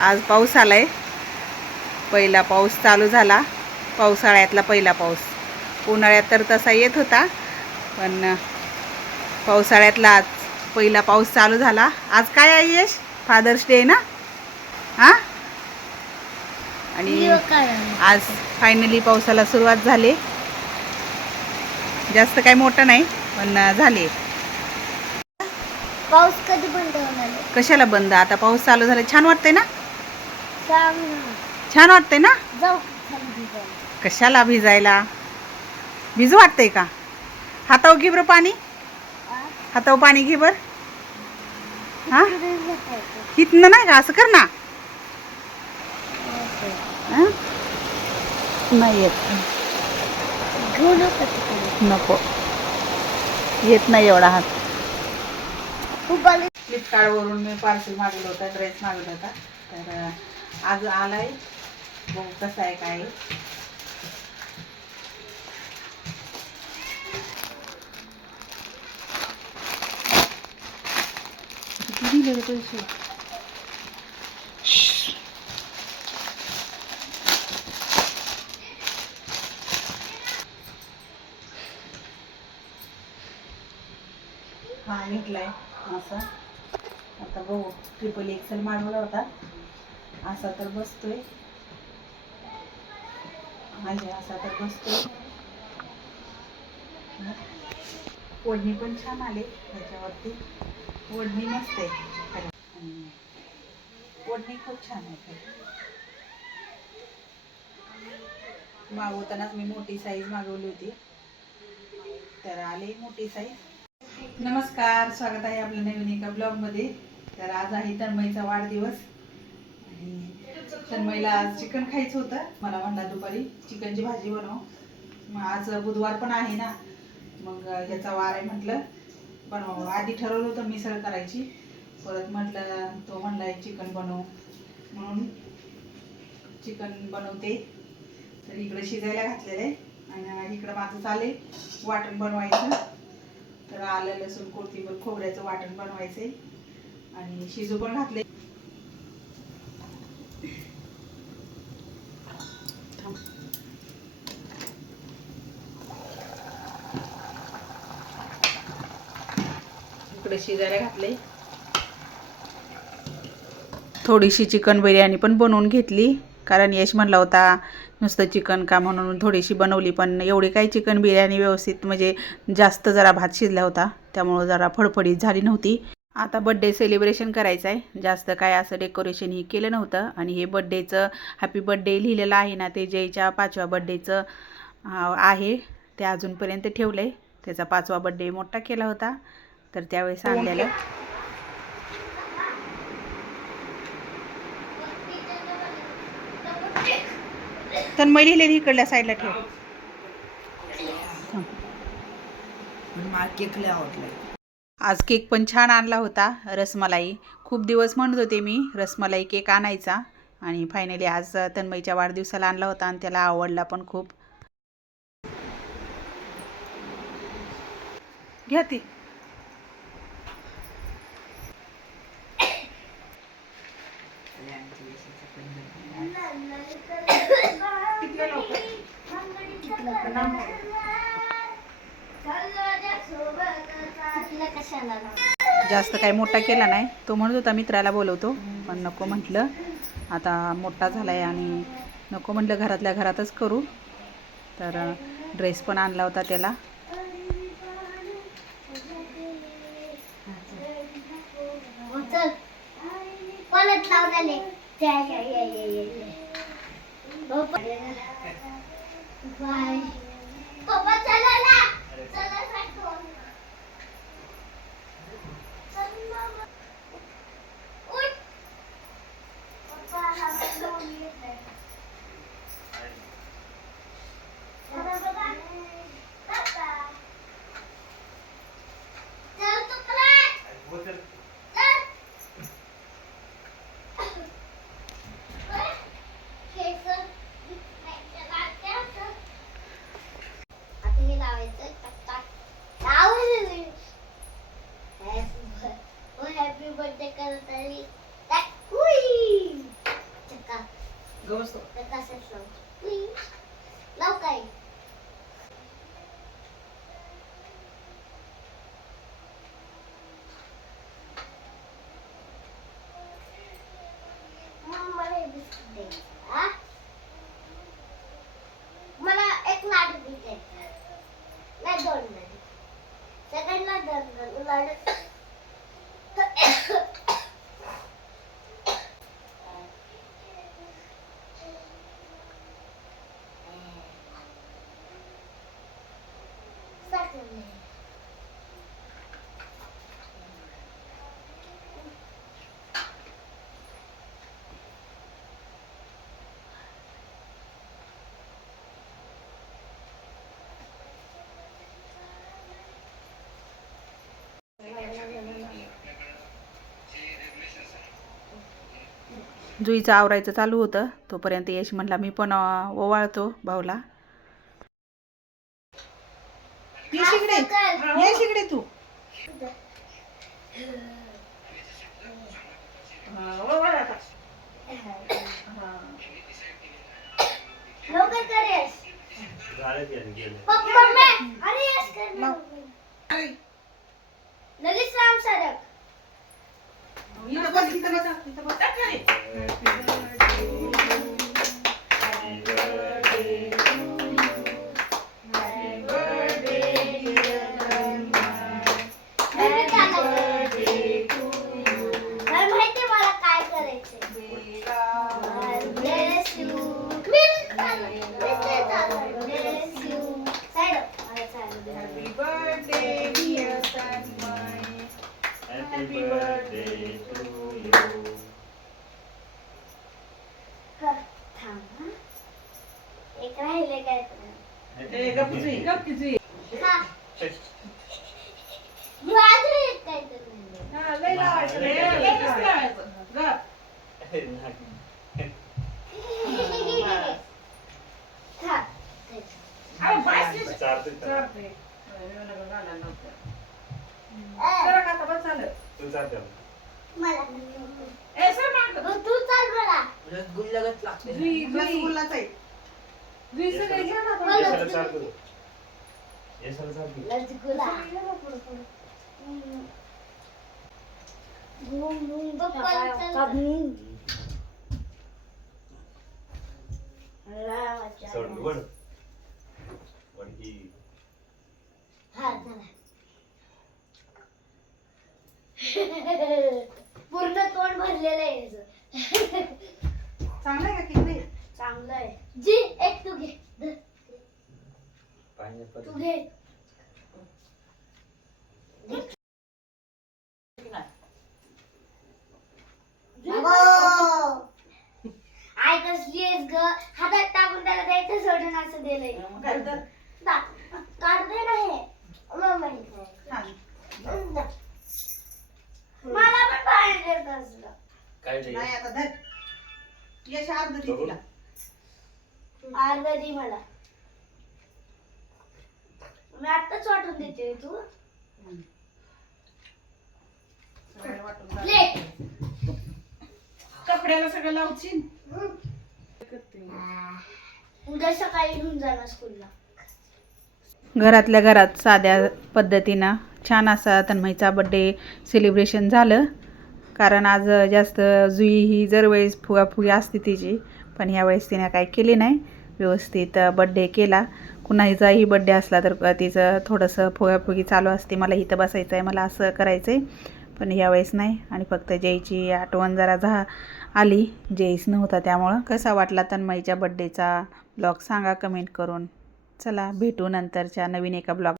आज पाऊस आलाय. पहिला पाऊस चालू झाला. पावसाळ्यातला पहिला पाऊस. उन्हाळ्यात तर तसा येत होता, पण पावसाळ्यातला आज पहिला पाऊस चालू झाला. आज काय आहे यश? फादर्स डे ना. हां, आणि आज फायनली पावसाला सुरुवात झाली. जास्त काही मोठं नाही, पण झाले. पाऊस कधी बंद होणार? कशाला बंद? आता पाऊस चालू झाला. छान वाटतंय ना. छान वाटतंय ना. जाऊ कशाला भिजायला? भिजू वाटतंय का? हातावर घे बरं पाणी. हातावर पाणी घे बरं. हां, इथनं नाही का? असं कर ना. नाही येत. नको, येत नाही एवढा हात. फ्लिपकार्टवरून मी पार्सल मागवलं होतं, ड्रेस मागवला होता. तर आज आलाय. बघू कसं आहे काय. किती दिले पैसे? हा घेतलाय असा. आता बघू. XXL मागवला होता. असा तर बसतोय. असा तर बसतोय. ओढणी पण छान आले त्याच्यावरती. ओढणी मस्त आहे. ओढणी खूप छान आहे. मागवतानाच मी मोठी साईज मागवली होती, तर आली मोठी साईज. नमस्कार, स्वागत आहे आपल्या नवीन एका ब्लॉगमध्ये. तर आज आहे तन्मयचा वाढदिवस आणि तन्मयला आज चिकन खायचं होतं. मला म्हणला दुपारी चिकनची भाजी बनव. मग आज बुधवार पण आहे ना, मग ह्याचा वार आहे म्हटलं बनव. आधी ठरवलं होतं मिसळ करायची, परत म्हटलं तो म्हणलाय चिकन बनव, म्हणून चिकन बनवते. तर इकडे शिजायला घातलेलं आहे आणि इकडं माझं चालेल वाटण बनवायचं. तर आलं लसूण कोथिंबीर खोबऱ्याचं वाटण बनवायचंय आणि शिजू पण घातले. इकडे शिजायला घातले. थोडीशी चिकन बिर्याणी पण बनवून घेतली, कारण यश म्हणला होता नुसतं चिकन का, म्हणून थोडीशी बनवली. पण एवढी काही चिकन बिर्याणी व्यवस्थित म्हणजे जास्त जरा भात शिजला होता, त्यामुळं जरा फडफडीत झाली नव्हती. आता बड्डे सेलिब्रेशन करायचं आहे. जास्त काय असं डेकोरेशन ही केलं नव्हतं. आणि हे बड्डेचं हॅपी बड्डे लिहिलेलं आहे ना, ते जयच्या 5व्या बड्डेचं आहे. ते अजूनपर्यंत ठेवलं आहे. त्याचा 5वा बड्डे मोठा केला होता, तर त्यावेळेस आणलेलं. तर मग लिहिलेली इकडल्या साईडला ठेव. आज केक पण छान आणला होता, रसमलाई. खूप दिवस म्हणत होते मी रसमलाई केक आणायचा, आणि फायनली आज तन्मयच्या वाढदिवसाला आणला होता आणि त्याला आवडला पण खूप. घ्या ती. जास्त काही मोठा केला नाही. तो म्हणत होता मित्राला बोलवतो, पण नको म्हटलं. आता मोठा झालाय आणि नको म्हटलं, घरातल्या घरातच करू. तर ड्रेस पण आणला होता त्याला. लाव काय मला हे बिस्किट दे. आ? मला एक लाडू दे. नाही दोन लाडू. सगळ्यांना दोन लाडू. जुईचं आवरायचं चालू होतं तोपर्यंत यश म्हटला मी पण ओवाळतो भाऊला. यश इकडे तू लवकर कर यश. पप्पा अरे यश कर लगेच राम सरक. माहिती मला काय करायचंय. Happy birthday to you. एक राहिले काय तू चाल मला पूर्ण तोंड भरलेलं आहे याचं. चांगलं आहे का किती चांगलं आहे जी. एक तू घे. तू घे. आई कसली आहेस ग. हातात टाकून त्याला द्यायचं सोडून असं दिलंय. काढ दे ना हे. मला पण पाहिजे कसलं. नाही आता धर यश अर्ध दे तिला. अर्धा दे मला. मी आत्ताच वाटून देते. तू प्लेट कपड्याला सगळं लावशील. उद्या सकाळी घेऊन जाणार स्कूलला. घरातल्या घरात साध्या पद्धतीनं छान असा तन्मयचा बड्डे सेलिब्रेशन झालं. कारण आज जास्त जुई ही दरवेळेस फुगाफुगी असते तिची, पण ह्यावेळेस तिने काही केली नाही. व्यवस्थित बड्डे केला. कुणाचाही बड्डे असला तर तिचं थोडंसं फुगाफुगी चालू असते. मला इथं बसायचं आहे, मला असं करायचं आहे, पण ह्यावेळेस नाही. आणि फक्त जयची आठवण जरा आली. जयच नव्हता त्यामुळं. कसा वाटला तन्मयच्या बड्डेचा ब्लॉग सांगा कमेंट करून. चला भेटू नंतरच्या नवीन एका ब्लॉग.